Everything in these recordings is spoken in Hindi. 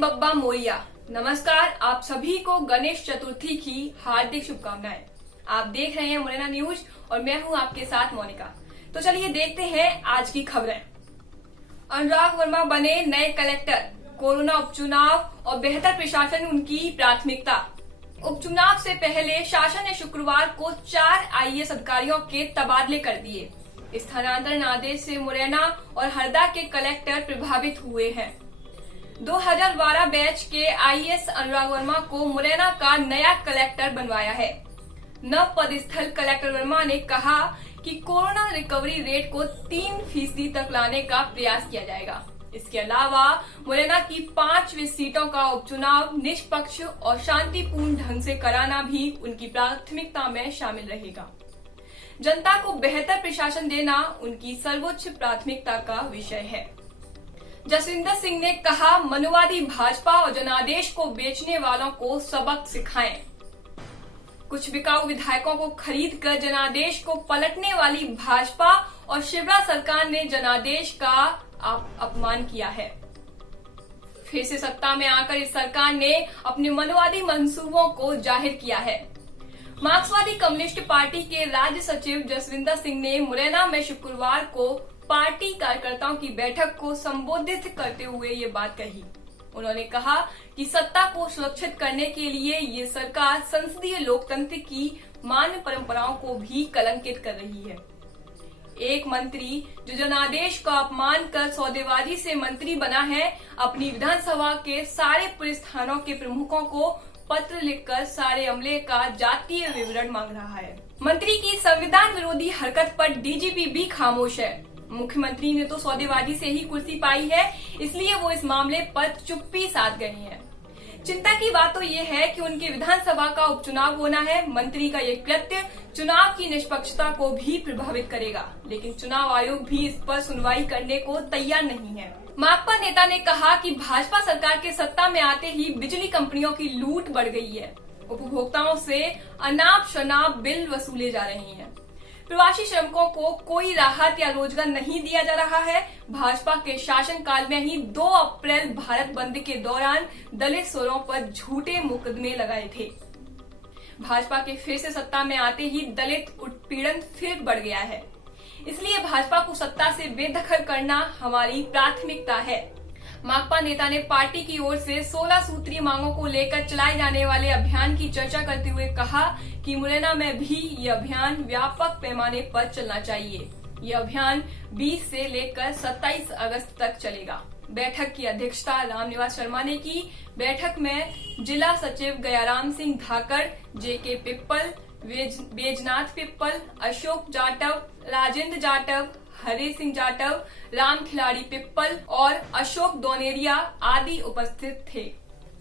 बप्पा मोरिया। नमस्कार, आप सभी को गणेश चतुर्थी की हार्दिक शुभकामनाएं। आप देख रहे हैं मुरैना न्यूज और मैं हूं आपके साथ मोनिका। तो चलिए देखते हैं आज की खबरें। अनुराग वर्मा बने नए कलेक्टर, कोरोना उपचुनाव और बेहतर प्रशासन उनकी प्राथमिकता। उपचुनाव से पहले शासन ने शुक्रवार को 4 आईएएस अधिकारियों के तबादले कर दिए। स्थानांतरण आदेश से मुरैना और हरदा के कलेक्टर प्रभावित हुए हैं। 2012 बैच के आईएएस अनुराग वर्मा को मुरैना का नया कलेक्टर बनवाया है। नव पदस्थल कलेक्टर वर्मा ने कहा कि कोरोना रिकवरी रेट को 3% तक लाने का प्रयास किया जाएगा। इसके अलावा मुरैना की 5 सीटों का उपचुनाव निष्पक्ष और शांतिपूर्ण ढंग से कराना भी उनकी प्राथमिकता में शामिल रहेगा। जनता को बेहतर प्रशासन देना उनकी सर्वोच्च प्राथमिकता का विषय है। जसविंदर सिंह ने कहा, मनुवादी भाजपा और जनादेश को बेचने वालों को सबक सिखाएं। कुछ बिकाऊ विधायकों को खरीद कर जनादेश को पलटने वाली भाजपा और शिवराज सरकार ने जनादेश का अपमान किया है। फिर से सत्ता में आकर इस सरकार ने अपने मनुवादी मंसूबों को जाहिर किया है। मार्क्सवादी कम्युनिस्ट पार्टी के राज्य सचिव जसविंदर सिंह ने मुरैना में शुक्रवार को पार्टी कार्यकर्ताओं की बैठक को संबोधित करते हुए ये बात कही। उन्होंने कहा कि सत्ता को सुरक्षित करने के लिए ये सरकार संसदीय लोकतंत्र की मान्य परंपराओं को भी कलंकित कर रही है। एक मंत्री जो जनादेश का अपमान कर सौदेबाजी से मंत्री बना है, अपनी विधानसभा के सारे पुलिस थानों के प्रमुखों को पत्र लिखकर सारे अमले का जातीय विवरण मांग रहा है। मंत्री की संविधान विरोधी हरकत पर डीजीपी भी खामोश है। मुख्यमंत्री ने तो सौदेबाजी से ही कुर्सी पाई है, इसलिए वो इस मामले पर चुप्पी साध गए हैं। चिंता की बात तो ये है कि उनके विधानसभा का उपचुनाव होना है। मंत्री का ये कृत्य चुनाव की निष्पक्षता को भी प्रभावित करेगा, लेकिन चुनाव आयोग भी इस पर सुनवाई करने को तैयार नहीं है। माकपा नेता ने कहा कि भाजपा सरकार के सत्ता में आते ही बिजली कंपनियों की लूट बढ़ गई है। उपभोक्ताओं से अनाप शनाप बिल वसूले जा रहे हैं। प्रवासी श्रमिकों को कोई राहत या रोजगार नहीं दिया जा रहा है। भाजपा के शासनकाल में ही 2 अप्रैल भारत बंद के दौरान दलित स्वरों पर झूठे मुकदमे लगाए थे। भाजपा के फिर से सत्ता में आते ही दलित उत्पीड़न फिर बढ़ गया है। इसलिए भाजपा को सत्ता से बेदखल करना हमारी प्राथमिकता है। माकपा नेता ने पार्टी की ओर से 16 सूत्रीय मांगों को लेकर चलाए जाने वाले अभियान की चर्चा करते हुए कहा कि मुरैना में भी ये अभियान व्यापक पैमाने पर चलना चाहिए। ये अभियान 20 से लेकर 27 अगस्त तक चलेगा। बैठक की अध्यक्षता रामनिवास शर्मा ने की। बैठक में जिला सचिव गयाराम सिंह धाकर, जेके पिप्पल, बैजनाथ पिप्पल, अशोक जाटव, राजेंद्र जाटव, हरि सिंह जाटव, राम खिलाड़ी पिप्पल और अशोक दोनेरिया आदि उपस्थित थे।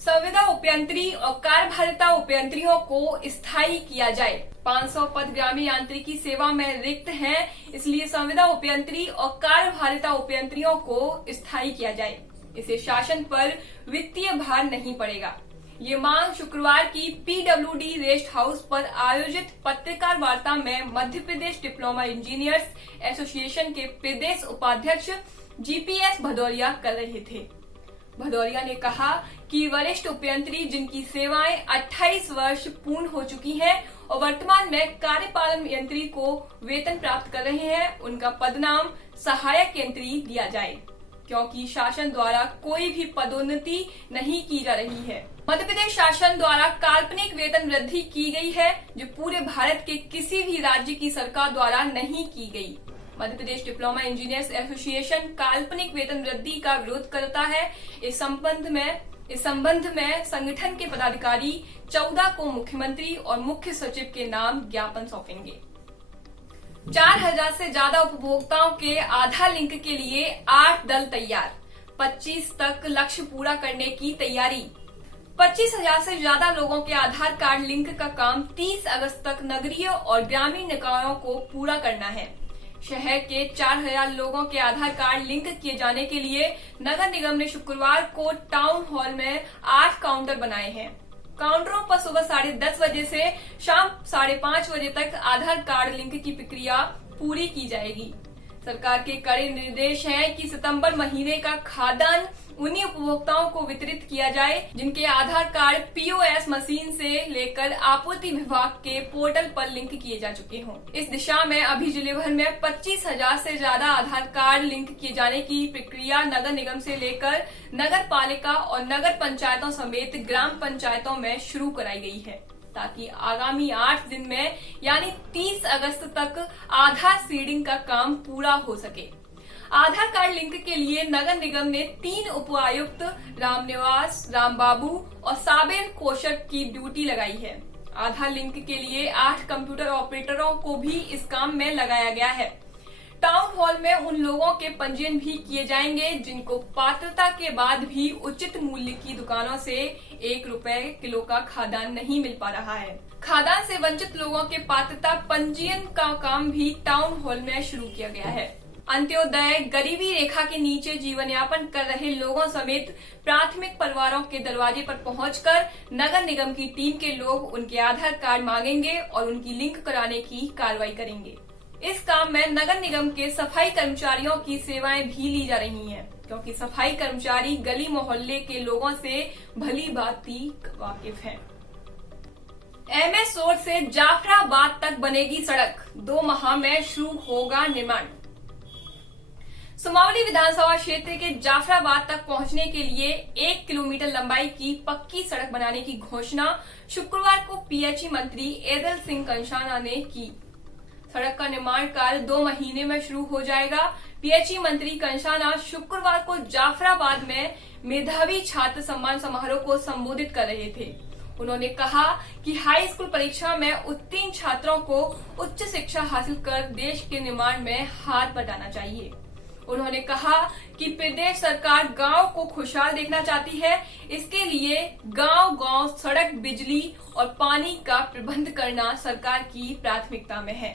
संविदा उपयंत्री और कार्यभारिता उपयंत्रियों को स्थायी किया जाए। 500 पद ग्रामीण यांत्रिकी सेवा में रिक्त हैं, इसलिए संविदा उपयंत्री और कार्यभारिता उपयंत्रियों को स्थायी किया जाए। इससे शासन पर वित्तीय भार नहीं पड़ेगा। ये मांग शुक्रवार की पीडब्ल्यूडी रेस्ट हाउस पर आयोजित पत्रकार वार्ता में Madhya Pradesh diploma engineers association के प्रदेश उपाध्यक्ष जीपीएस भदौरिया कर रहे थे। भदौरिया ने कहा कि वरिष्ठ उपयंत्री जिनकी सेवाएं 28 वर्ष पूर्ण हो चुकी हैं और वर्तमान में कार्यपालन यंत्री को वेतन प्राप्त कर रहे हैं, उनका पदनाम सहायक यंत्री दिया जाए, क्योंकि शासन द्वारा कोई भी पदोन्नति नहीं की जा रही है। मध्य प्रदेश शासन द्वारा काल्पनिक वेतन वृद्धि की गई है, जो पूरे भारत के किसी भी राज्य की सरकार द्वारा नहीं की गई। Madhya Pradesh diploma engineers association काल्पनिक वेतन वृद्धि का विरोध करता है। इस संबंध में संगठन के पदाधिकारी 14 को मुख्यमंत्री और मुख्य सचिव के नाम ज्ञापन सौंपेंगे। 4000 से ज्यादा उपभोक्ताओं के आधार लिंक के लिए 8 दल तैयार। 25 तक लक्ष्य पूरा करने की तैयारी। 25,000 से ज्यादा लोगों के आधार कार्ड लिंक का काम 30 अगस्त तक नगरीय और ग्रामीण निकायों को पूरा करना है। शहर के 4000 लोगों के आधार कार्ड लिंक किए जाने के लिए नगर निगम ने शुक्रवार को टाउन हॉल में 8 काउंटर बनाए हैं। काउंटरों पर सुबह 10:30 बजे से शाम 5:30 बजे तक आधार कार्ड लिंक की प्रक्रिया पूरी की जाएगी। सरकार के कड़े निर्देश हैं कि सितंबर महीने का खाद्यान्न उन्हीं उपभोक्ताओं को वितरित किया जाए जिनके आधार कार्ड पीओएस मशीन से लेकर आपूर्ति विभाग के पोर्टल पर लिंक किए जा चुके हों। इस दिशा में अभी जिले भर में 25,000 से ज्यादा आधार कार्ड लिंक किए जाने की प्रक्रिया नगर निगम से लेकर नगर पालिका और नगर पंचायतों समेत ग्राम पंचायतों में शुरू कराई गई है, ताकि आगामी 8 दिन में यानी 30 अगस्त तक आधार सीडिंग का काम पूरा हो सके। आधार कार्ड लिंक के लिए नगर निगम ने 3 उपायुक्त रामनिवास, रामबाबू और साबिर कोशक की ड्यूटी लगाई है। आधार लिंक के लिए 8 कंप्यूटर ऑपरेटरों को भी इस काम में लगाया गया है। टाउन हॉल में उन लोगों के पंजीयन भी किए जाएंगे जिनको पात्रता के बाद भी उचित मूल्य की दुकानों से 1 रुपए किलो का खाद्यान्न नहीं मिल पा रहा है। खाद्यान्न से वंचित लोगों के पात्रता पंजीयन का काम भी टाउन हॉल में शुरू किया गया है। अंत्योदय गरीबी रेखा के नीचे जीवन यापन कर रहे लोगों समेत प्राथमिक परिवारों के दरवाजे पर पहुंचकर नगर निगम की टीम के लोग उनके आधार कार्ड मांगेंगे और उनकी लिंक कराने की कार्रवाई करेंगे। इस काम में नगर निगम के सफाई कर्मचारियों की सेवाएं भी ली जा रही हैं, क्योंकि सफाई कर्मचारी गली मोहल्ले के लोगों से भली भांति वाकिफ हैं। MS रोड से जाफराबाद तक बनेगी सड़क, 2 माह में शुरू होगा निर्माण। सुमावली विधानसभा क्षेत्र के जाफराबाद तक पहुंचने के लिए 1 किलोमीटर लंबाई की पक्की सड़क बनाने की घोषणा शुक्रवार को PHE मंत्री एदल सिंह कंषाना ने की। सड़क का निर्माण कार्य 2 महीने में शुरू हो जाएगा। PHE मंत्री कंषाना शुक्रवार को जाफराबाद में मेधावी छात्र सम्मान समारोह को संबोधित कर रहे थे। उन्होंने कहा कि हाई स्कूल परीक्षा में उत्तीर्ण छात्रों को उच्च शिक्षा हासिल कर देश के निर्माण में हाथ बटाना चाहिए। उन्होंने कहा कि प्रदेश सरकार गांव को खुशहाल देखना चाहती है, इसके लिए गांव-गांव सड़क, बिजली और पानी का प्रबंध करना सरकार की प्राथमिकता में है।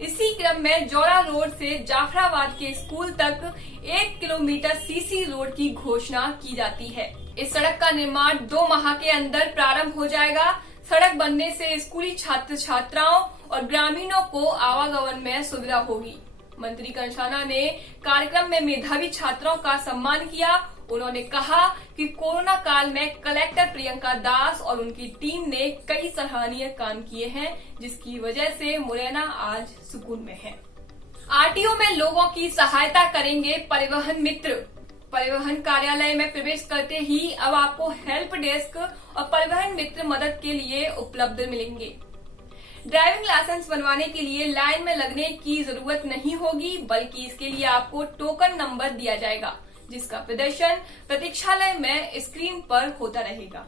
इसी क्रम में जौरा रोड से जाफराबाद के स्कूल तक 1 किलोमीटर CC रोड की घोषणा की जाती है। इस सड़क का निर्माण 2 माह के अंदर प्रारंभ हो जाएगा। सड़क बनने से स्कूली छात्र छात्राओं और ग्रामीणों को आवागमन में सुविधा होगी। मंत्री कंषाना ने कार्यक्रम में मेधावी छात्रों का सम्मान किया। उन्होंने कहा कि कोरोना काल में कलेक्टर प्रियंका दास और उनकी टीम ने कई सराहनीय काम किए हैं, जिसकी वजह से मुरैना आज सुकून में है। RTO में लोगों की सहायता करेंगे परिवहन मित्र। परिवहन कार्यालय में प्रवेश करते ही अब आपको हेल्प डेस्क और परिवहन मित्र मदद के लिए उपलब्ध मिलेंगे। ड्राइविंग लाइसेंस बनवाने के लिए लाइन में लगने की जरूरत नहीं होगी, बल्कि इसके लिए आपको टोकन नंबर दिया जाएगा, जिसका प्रदर्शन प्रतीक्षालय में स्क्रीन पर होता रहेगा।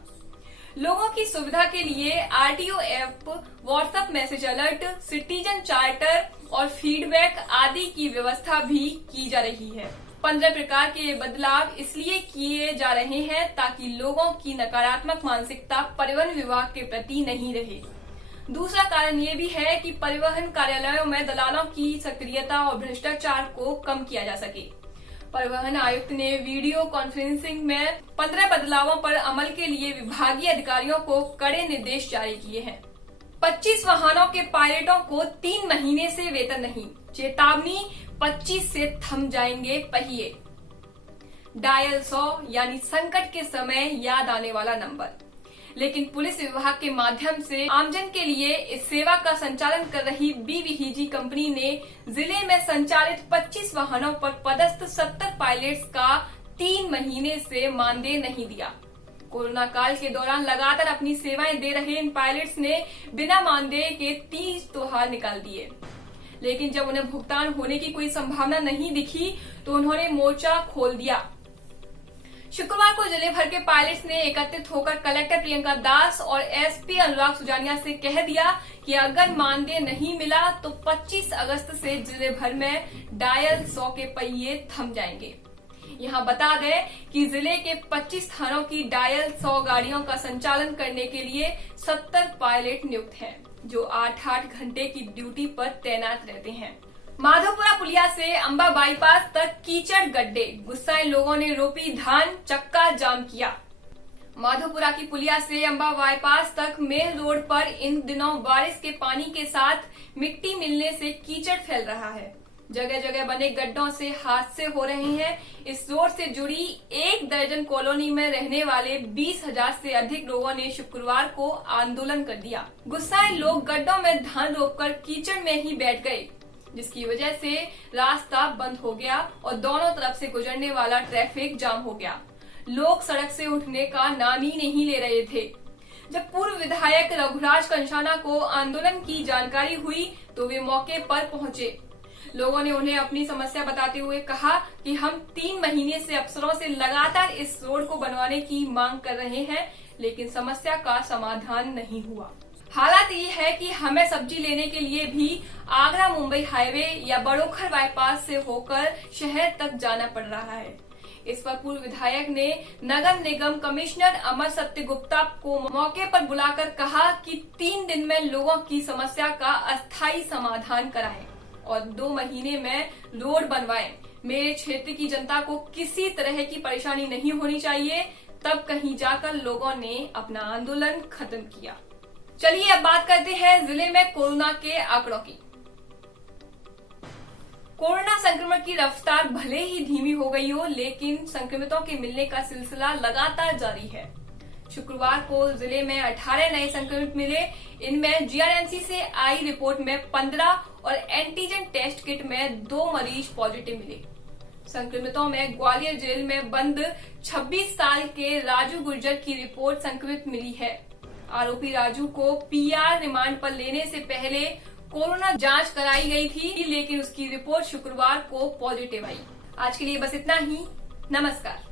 लोगों की सुविधा के लिए RTO app, WhatsApp message alert, citizen charter और फीडबैक आदि की व्यवस्था भी की जा रही है। 15 प्रकार के बदलाव इसलिए किए जा रहे हैं ताकि लोगों की नकारात्मक मानसिकता परिवहन विभाग के प्रति नहीं रहे। दूसरा कारण ये भी है कि परिवहन कार्यालयों में दलालों की सक्रियता और भ्रष्टाचार को कम किया जा सके। परिवहन आयुक्त ने वीडियो कॉन्फ्रेंसिंग में 15 बदलावों पर अमल के लिए विभागीय अधिकारियों को कड़े निर्देश जारी किए हैं। 25 वाहनों के पायलटों को 3 महीने से वेतन नहीं, चेतावनी 25 से थम जाएंगे पहिए। डायल 100 यानी संकट के समय याद आने वाला नंबर, लेकिन पुलिस विभाग के माध्यम से आमजन के लिए इस सेवा का संचालन कर रही BVG कंपनी ने जिले में संचालित 25 वाहनों पर पदस्थ 70 पायलट्स का 3 महीने से मानदेय नहीं दिया। कोरोना काल के दौरान लगातार अपनी सेवाएं दे रहे इन पायलट्स ने बिना मानदेय के 30 त्योहार निकाल दिए, लेकिन जब उन्हें भुगतान होने की कोई संभावना नहीं दिखी तो उन्होंने मोर्चा खोल दिया। शुक्रवार को जिले भर के पायलट्स ने एकत्रित होकर कलेक्टर प्रियंका दास और SP अनुराग सुजानिया से कह दिया कि अगर मानदेय नहीं मिला तो 25 अगस्त से जिले भर में डायल 100 के पहिए थम जाएंगे। यहाँ बता दें कि जिले के 25 थानों की डायल 100 गाड़ियों का संचालन करने के लिए 70 पायलट नियुक्त हैं, जो 8-8 घंटे की ड्यूटी पर तैनात रहते हैं। माधोपुरा पुलिया से अंबा बाईपास तक कीचड़ गड्ढे, गुस्साए लोगों ने रोपी धान, चक्का जाम किया। माधोपुरा की पुलिया से अंबा बाईपास तक मेन रोड पर इन दिनों बारिश के पानी के साथ मिट्टी मिलने से कीचड़ फैल रहा है। जगह जगह बने गड्ढों से हादसे हो रहे हैं। इस रोड से जुड़ी 1 दर्जन कॉलोनी में रहने वाले 20,000 से अधिक लोगों ने शुक्रवार को आंदोलन कर दिया। गुस्साए लोग गड्ढों में धान रोपकर कीचड़ में ही बैठ गए, जिसकी वजह से रास्ता बंद हो गया और दोनों तरफ से गुजरने वाला ट्रैफिक जाम हो गया। लोग सड़क से उठने का नाम ही नहीं ले रहे थे। जब पूर्व विधायक रघुराज कंषाना को आंदोलन की जानकारी हुई तो वे मौके पर पहुंचे। लोगों ने उन्हें अपनी समस्या बताते हुए कहा कि हम 3 महीने से अफसरों से लगातार इस रोड को बनवाने की मांग कर रहे हैं, लेकिन समस्या का समाधान नहीं हुआ। हालात ये है कि हमें सब्जी लेने के लिए भी आगरा मुंबई हाईवे या बड़ोखर बाईपास से होकर शहर तक जाना पड़ रहा है। इस पर पूर्व विधायक ने नगर निगम कमिश्नर अमर सत्य गुप्ता को मौके पर बुलाकर कहा कि 3 दिन में लोगों की समस्या का अस्थायी समाधान कराएं और 2 महीने में रोड बनवाएं। मेरे क्षेत्र की जनता को किसी तरह की परेशानी नहीं होनी चाहिए। तब कहीं जाकर लोगों ने अपना आंदोलन खत्म किया। चलिए अब बात करते हैं जिले में कोरोना के आंकड़ों की। कोरोना संक्रमण की रफ्तार भले ही धीमी हो गई हो, लेकिन संक्रमितों के मिलने का सिलसिला लगातार जारी है। शुक्रवार को जिले में 18 नए संक्रमित मिले। इनमें जीआरएमसी से आई रिपोर्ट में 15 और एंटीजन टेस्ट किट में 2 मरीज पॉजिटिव मिले। संक्रमितों में ग्वालियर जेल में बंद 26 साल के राजू गुर्जर की रिपोर्ट संक्रमित मिली है। आरोपी राजू को पीआर रिमांड पर लेने से पहले कोरोना जांच कराई गई थी, लेकिन उसकी रिपोर्ट शुक्रवार को पॉजिटिव आई। आज के लिए बस इतना ही। नमस्कार।